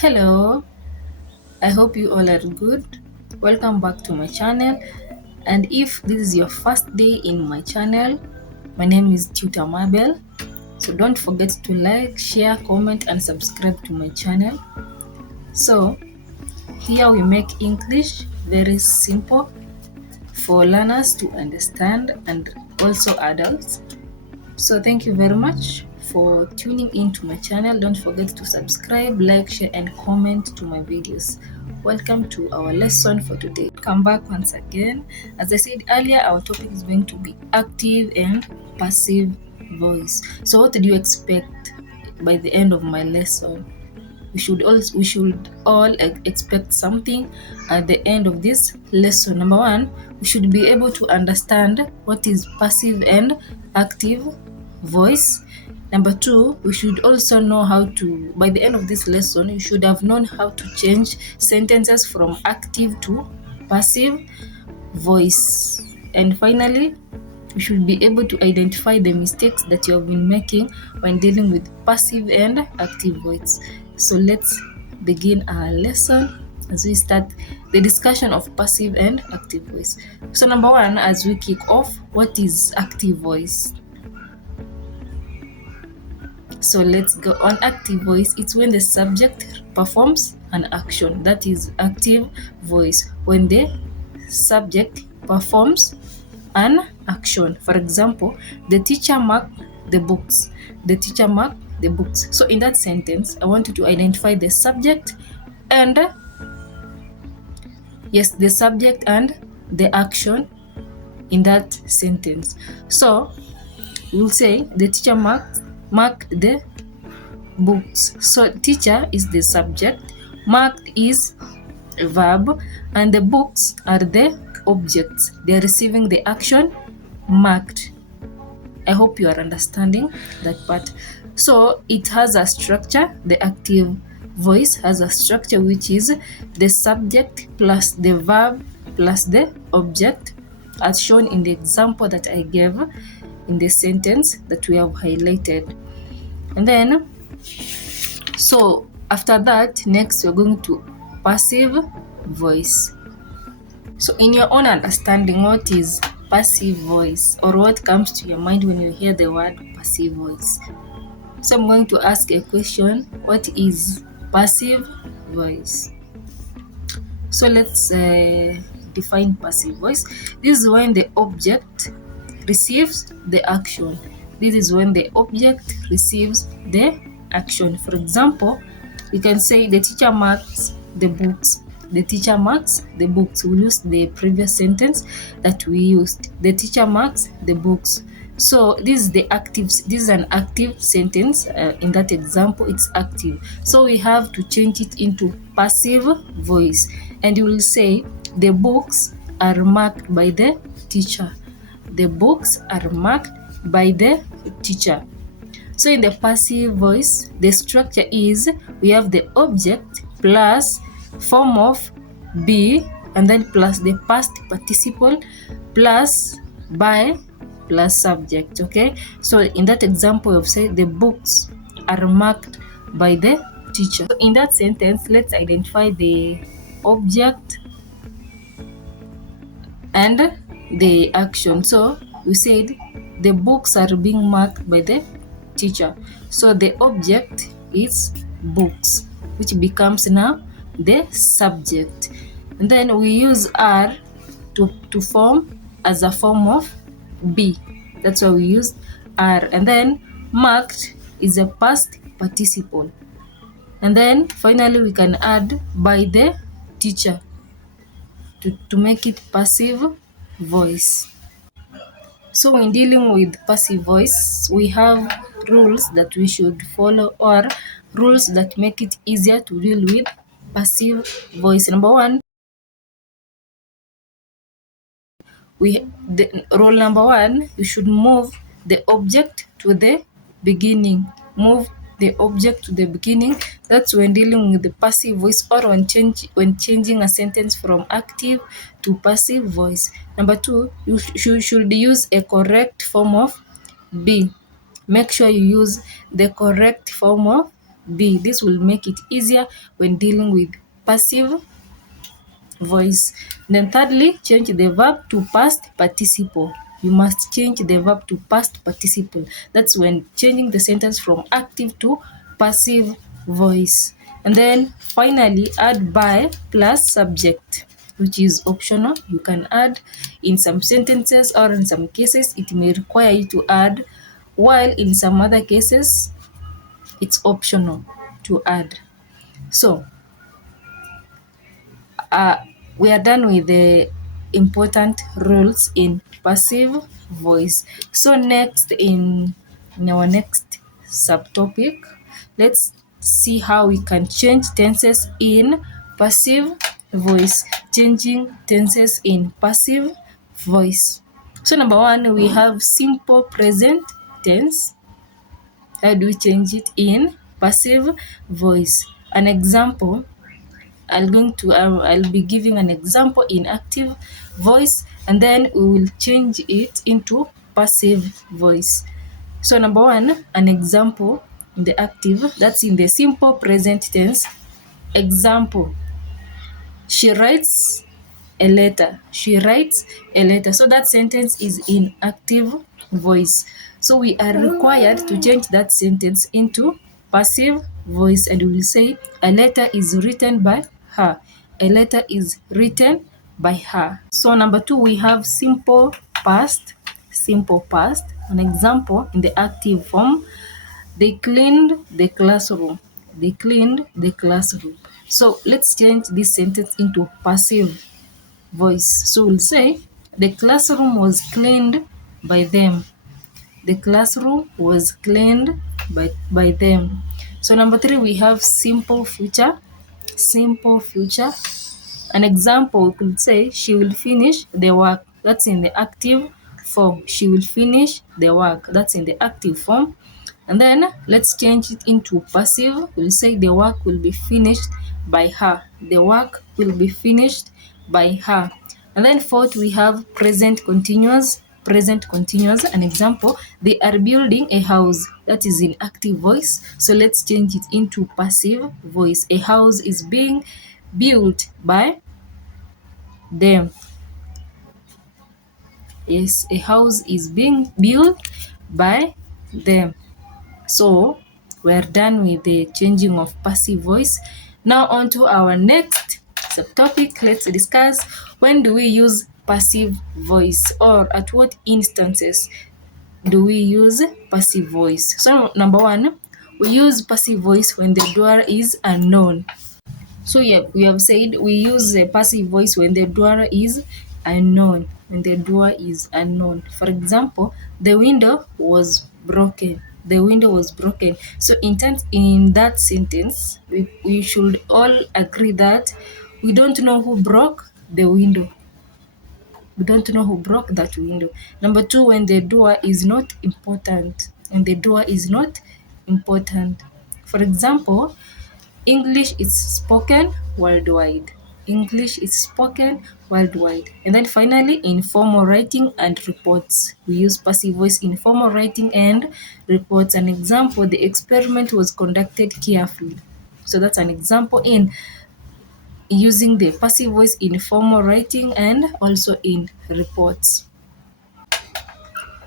Hello, I hope you all are good. Welcome back to my channel. And if this is your first day in my channel, my name is Tutor Mabel. So don't forget to like, share, comment, and subscribe to my channel. So here we make English very simple for learners to understand and also adults. So thank you very much for tuning into my channel. Don't forget to subscribe, like, share, and comment to my videos. Welcome to our lesson for today. Come back once again. As I said earlier, our topic is going to be active and passive voice. So what do you expect by the end of my lesson? We should all expect something at the end of this lesson. Number one, we should be able to understand what is passive and active voice. Number two, we should also know how to, by the end of this lesson, you should have known how to change sentences from active to passive voice. And finally, you should be able to identify the mistakes that you have been making when dealing with passive and active voice. So let's begin our lesson as we start the discussion of passive and active voice. So number one, as we kick off, what is active voice? So let's go on. Active voice, it's when the subject performs an action. That is active voice, when the subject performs an action. For example, the teacher marked the books. The teacher marked the books. So in that sentence, I want you to identify the subject and the subject and the action in that sentence. So we'll say the teacher marked the books. So teacher is the subject, marked is a verb, and the books are the objects. They are receiving the action marked. I hope you are understanding that part. So it has a structure. The active voice has a structure, which is the subject plus the verb plus the object, as shown in the example that I gave in the sentence that we have highlighted. And then, so after that, next we're going to passive voice. So in your own understanding, what is passive voice, or what comes to your mind when you hear the word passive voice? So I'm going to ask a question. What is passive voice? So let's define passive voice. This is when the object receives the action. This is when the object receives the action. For example, we can say the teacher marks the books. The teacher marks the books. We'll use the previous sentence that we used. The teacher marks the books. So this is an active sentence. In that example, it's active. So we have to change it into passive voice, and you will say the books are marked by the teacher. The books are marked by the teacher. So in the passive voice, the structure is we have the object plus form of be, and then plus the past participle plus by plus subject. Okay, so in that example of say the books are marked by the teacher. So in that sentence, let's identify the object and the action. So we said the books are being marked by the teacher. So the object is books, which becomes now the subject. And then we use are to form as a form of be. That's why we use are. And then marked is a past participle. And then finally we can add by the teacher to make it passive voice. So when dealing with passive voice, we have rules that we should follow, or rules that make it easier to deal with passive voice. Number one, rule number one, you should move the object to the beginning. Move the object to the beginning. That's when dealing with the passive voice, or when changing a sentence from active to passive voice. Number two, you should use a correct form of be. Make sure you use the correct form of be. This will make it easier when dealing with passive voice. Then thirdly, change the verb to past participle. You must change the verb to past participle. That's when changing the sentence from active to passive voice. And then finally, add by plus subject, which is optional. You can add in some sentences, or in some cases it may require you to add, while in some other cases it's optional to add. So we are done with the important rules in passive voice. So next, in our next subtopic, let's see how we can change tenses in passive voice. Changing tenses in passive voice. So number one, we have simple present tense. How do we change it in passive voice? An example, I'll be giving an example in active voice, and then we will change it into passive voice. So number one, an example in the active, that's in the simple present tense. Example, she writes a letter. She writes a letter. So that sentence is in active voice. So we are required to change that sentence into passive voice, and we will say a letter is written by her. A letter is written by her. So number two, we have simple past. Simple past. An example in the active form, they cleaned the classroom. They cleaned the classroom. So let's change this sentence into passive voice. So we'll say the classroom was cleaned by them. The classroom was cleaned by them. So number three, we have simple future. Simple future. An example, we could say she will finish the work. That's in the active form. She will finish the work. That's in the active form. And then let's change it into passive. We'll say the work will be finished by her. The work will be finished by her. And then fourth, we have present continuous. Present continuous. An example, they are building a house. That is in active voice. So let's change it into passive voice. A house is being built by them. Yes, a house is being built by them. So we're done with the changing of passive voice. Now on to our next subtopic. Let's discuss, when do we use passive voice, or at what instances do we use passive voice? So number one, we use passive voice when the doer is unknown. So yeah, we have said we use a passive voice when the doer is unknown. When the doer is unknown. For example, the window was broken. The window was broken. So in that sentence, we should all agree that we don't know who broke the window. We don't know who broke that window. Number two, when the doer is not important. When the doer is not important. For example, English is spoken worldwide. English is spoken worldwide. And then finally, in formal writing and reports. We use passive voice in formal writing and reports. An example, the experiment was conducted carefully. So that's an example in using the passive voice in formal writing and also in reports.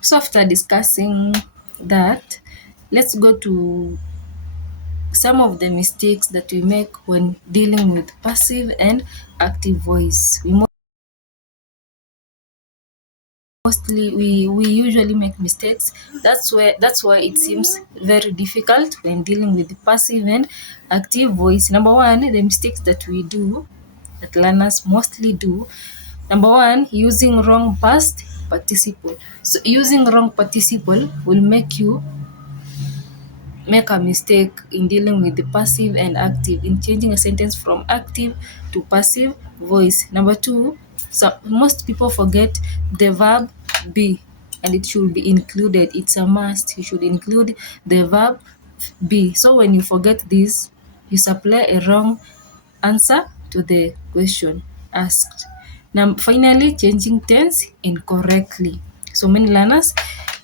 So after discussing that, let's go to some of the mistakes that we make when dealing with passive and active voice. We usually make mistakes. That's why it seems very difficult when dealing with the passive and active voice. Number one, the mistakes that we do, that learners mostly do. Number one, using wrong past participle. So using wrong participle will make you make a mistake in dealing with the passive and active, in changing a sentence from active to passive voice. Number two, so most people forget the verb be, and it should be included. It's a must. You should include the verb be. So when you forget this, you supply a wrong answer to the question asked. Now, finally, changing tense incorrectly. So many learners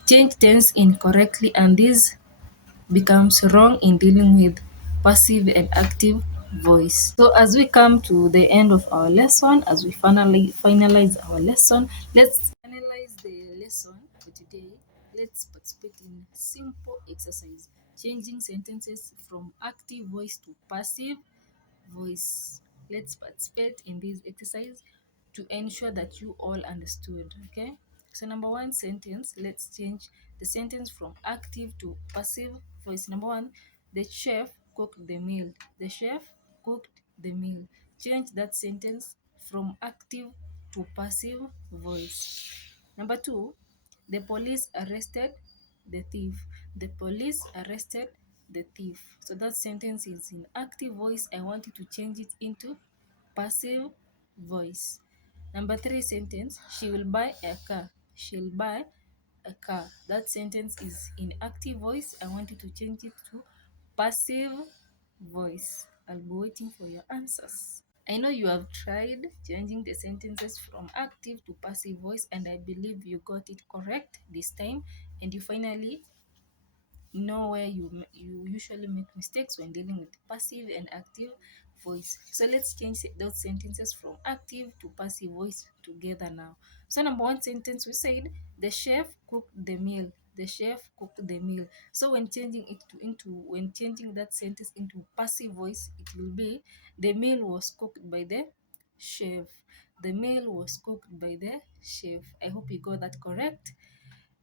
change tense incorrectly, and this becomes wrong in dealing with passive and active voice. So as we come to the end of our lesson, as we finalize our lesson, let's analyze the lesson for today. Let's participate in simple exercise, changing sentences from active voice to passive voice. Let's participate in this exercise to ensure that you all understood. Okay, so number one sentence, let's change the sentence from active to passive voice. Number one, the chef cooked the meal. The chef cooked the meal. Change that sentence from active to passive voice. Number two, the police arrested the thief. The police arrested the thief. So that sentence is in active voice. I want you to change it into passive voice. Number three sentence, she will buy a car. She'll buy a car. That sentence is in active voice. I want you to change it to passive voice. I'll be waiting for your answers. I know you have tried changing the sentences from active to passive voice, and I believe you got it correct this time, and you finally know where you usually make mistakes when dealing with passive and active voice. So let's change those sentences from active to passive voice together now. So number one sentence, we said the chef cooked the meal. The chef cooked the meal. So when changing it to into when changing that sentence into passive voice, it will be the meal was cooked by the chef. The meal was cooked by the chef. I hope you got that correct.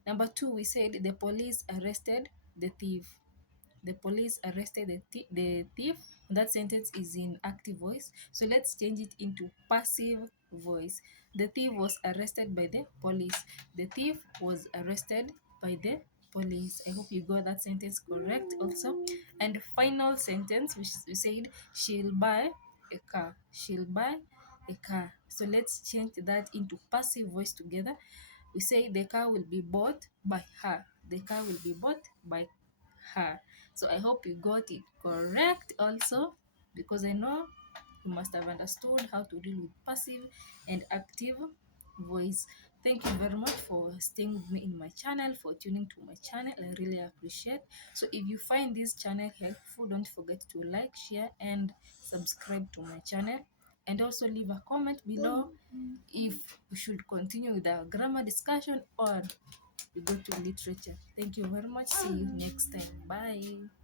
Number two, we said the police arrested the thief. The police arrested the thief. That sentence is in active voice. So let's change it into passive voice. The thief was arrested by the police. The thief was arrested by the police. I hope you got that sentence correct also. And the final sentence, which we said, she'll buy a car. She'll buy a car. So let's change that into passive voice together. We say the car will be bought by her. The car will be bought by her. So I hope you got it correct also, because I know you must have understood how to deal with passive and active voice. Thank you very much for staying with me in my channel, for tuning to my channel. I really appreciate. So if you find this channel helpful, don't forget to like, share, and subscribe to my channel. And also leave a comment below if we should continue with our grammar discussion or we go to literature. Thank you very much. See you next time. Bye.